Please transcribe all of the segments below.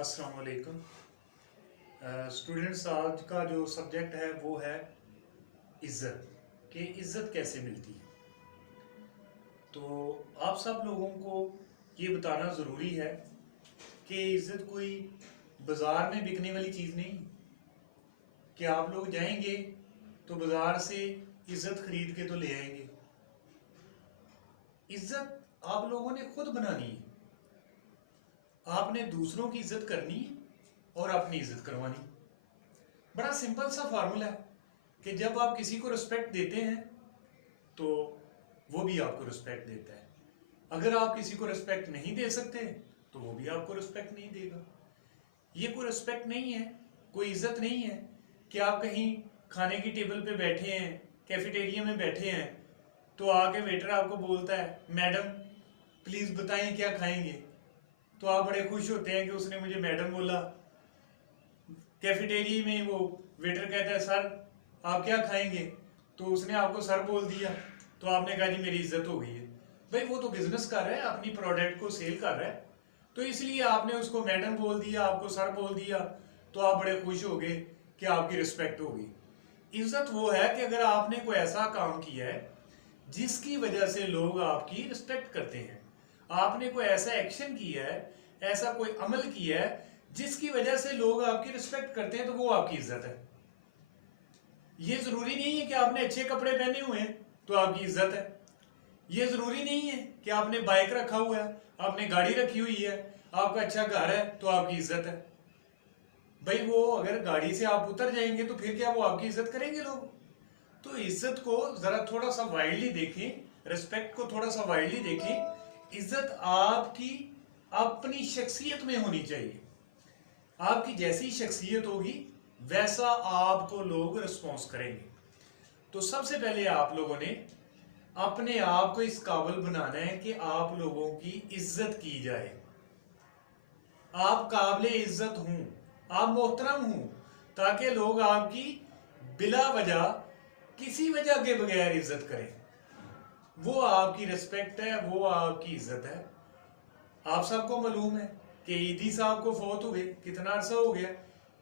अस्सलाम वालेकुम स्टूडेंट्स। आज का जो सब्जेक्ट है वो है इज़्ज़त, कि इज़्ज़त कैसे मिलती है। तो आप सब लोगों को ये बताना ज़रूरी है कि इज़्ज़त कोई बाज़ार में बिकने वाली चीज़ नहीं कि आप लोग जाएंगे तो बाज़ार से इज़्ज़त खरीद के तो ले आएंगे। इज़्ज़त आप लोगों ने खुद बनानी है। आपने दूसरों की इज्जत करनी है और अपनी इज्जत करवानी। बड़ा सिंपल सा फार्मूला है कि जब आप किसी को रिस्पेक्ट देते हैं तो वो भी आपको रिस्पेक्ट देता है। अगर आप किसी को रिस्पेक्ट नहीं दे सकते तो वो भी आपको रिस्पेक्ट नहीं देगा। ये कोई रिस्पेक्ट नहीं है, कोई इज्जत नहीं है कि आप कहीं खाने की टेबल पे बैठे हैं, कैफेटेरिया में बैठे हैं, तो आके वेटर आपको बोलता है मैडम प्लीज़ बताएं क्या खाएंगे, तो आप बड़े खुश होते हैं कि उसने मुझे मैडम बोला। कैफेटेरिया में वो वेटर कहता है सर आप क्या खाएंगे, तो उसने आपको सर बोल दिया, तो आपने कहा जी मेरी इज्जत हो गई है। भाई वो तो बिजनेस कर रहा है, अपनी प्रोडक्ट को सेल कर रहा है, तो इसलिए आपने उसको मैडम बोल दिया, आपको सर बोल दिया, तो आप बड़े खुश हो गए कि आपकी रिस्पेक्ट हो गई। इज्जत वो है कि अगर आपने कोई ऐसा काम किया है जिसकी वजह से लोग आपकी रिस्पेक्ट करते हैं, आपने कोई ऐसा एक्शन किया है, ऐसा कोई अमल किया है जिसकी वजह से लोग आपकी रिस्पेक्ट करते हैं, तो वो आपकी इज्जत है। ये जरूरी नहीं है कि आपने अच्छे कपड़े पहने हुए हैं तो आपकी इज्जत है। ये जरूरी नहीं है कि आपने बाइक रखा हुआ है, आपने गाड़ी रखी हुई है, आपका अच्छा घर है तो आपकी इज्जत है। भाई वो अगर गाड़ी से आप उतर जाएंगे तो फिर क्या वो आपकी इज्जत करेंगे लोग? तो इज्जत को जरा थोड़ा सा वाइडली देखें, रिस्पेक्ट को थोड़ा सा वाइडली देखें। इज्जत आपकी अपनी शख्सियत में होनी चाहिए। आपकी जैसी शख्सियत होगी वैसा आपको लोग रिस्पॉन्स करेंगे। तो सबसे पहले आप लोगों ने अपने आप को इस काबिल बनाना है कि आप लोगों की इज्जत की जाए। आप काबिल इज्जत हूं, आप मोहतरम हूं, ताकि लोग आपकी बिला वजह किसी वजह के बगैर इज्जत करें। वो आपकी रिस्पेक्ट है, वो आपकी इज्जत है। आप सबको मालूम है कि ईदी साहब को फौत हुए कितना अरसा हो गया,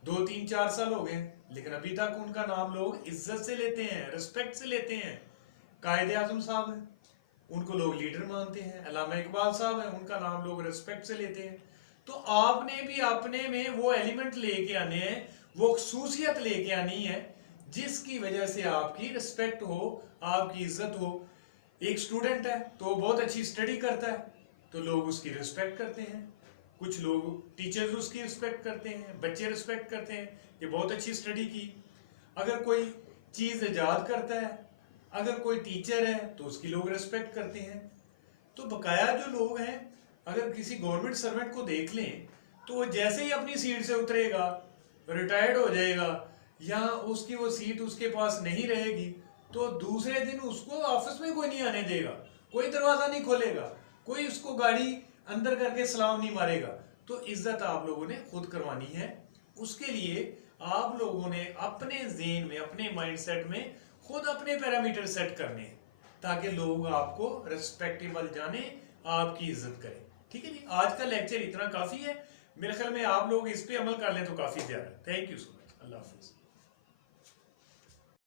2 3 4 साल हो गए, लेकिन अभी तक उनका नाम लोग इज्जत से लेते हैं, रिस्पेक्ट से लेते हैं। कायदे आजम साहब हैं, उनको लोग लीडर मानते हैं। अल्लामा इकबाल साहब हैं, उनका नाम लोग रिस्पेक्ट से लेते हैं। तो आपने भी अपने में वो एलिमेंट लेके आने हैं, वो खसूसियत लेके आनी है जिसकी वजह से आपकी रिस्पेक्ट हो, आपकी इज्जत हो। एक स्टूडेंट है तो वो बहुत अच्छी स्टडी करता है तो लोग उसकी रिस्पेक्ट करते हैं। कुछ लोग टीचर्स उसकी रिस्पेक्ट करते हैं, बच्चे रिस्पेक्ट करते हैं कि बहुत अच्छी स्टडी की। अगर कोई चीज़ ईजाद करता है, अगर कोई टीचर है तो उसकी लोग रिस्पेक्ट करते हैं। तो बकाया जो लोग हैं, अगर किसी गवर्नमेंट सर्वेंट को देख लें तो वो जैसे ही अपनी सीट से उतरेगा, रिटायर्ड हो जाएगा या उसकी वो सीट उसके पास नहीं रहेगी, तो दूसरे दिन उसको ऑफिस में कोई नहीं आने देगा, कोई दरवाजा नहीं खोलेगा, कोई उसको गाड़ी अंदर करके सलाम नहीं मारेगा। तो इज्जत आप लोगों ने खुद करवानी है। उसके लिए आप लोगों ने अपने ज़हन में, अपने माइंडसेट में खुद अपने पैरामीटर सेट करने हैं ताकि लोग आपको रिस्पेक्टेबल जाने, आपकी इज्जत करें। ठीक है जी, आज का लेक्चर इतना काफ़ी है। मेरे ख्याल में आप लोग इस पे अमल कर लें तो काफ़ी ज़्यादा। Thank you so much. अल्लाह हाफिज़।